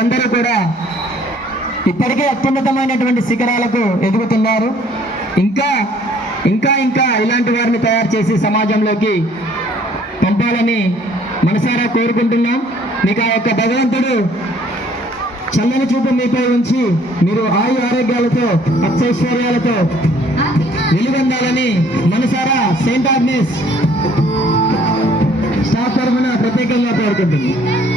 అందరూ కూడా ఇప్పటికే అత్యున్నతమైనటువంటి శిఖరాలకు ఎదుగుతున్నారు. ఇంకా ఇంకా ఇంకా ఇలాంటి వారిని తయారు చేసి సమాజంలోకి పంపాలని మనసారా కోరుకుంటున్నాం. మీకు ఆ యొక్క భగవంతుడు చల్లని చూపు మీపై ఉంచి మీరు ఆయు ఆరోగ్యాలతో అక్షైశ్వర్యాలతో వెలుగొందాలని మనసారా సెయింట్ ఆగ్నెస్ స్టాఫ్ తరఫున ప్రత్యేకంగా కోరుకుంటున్నాం.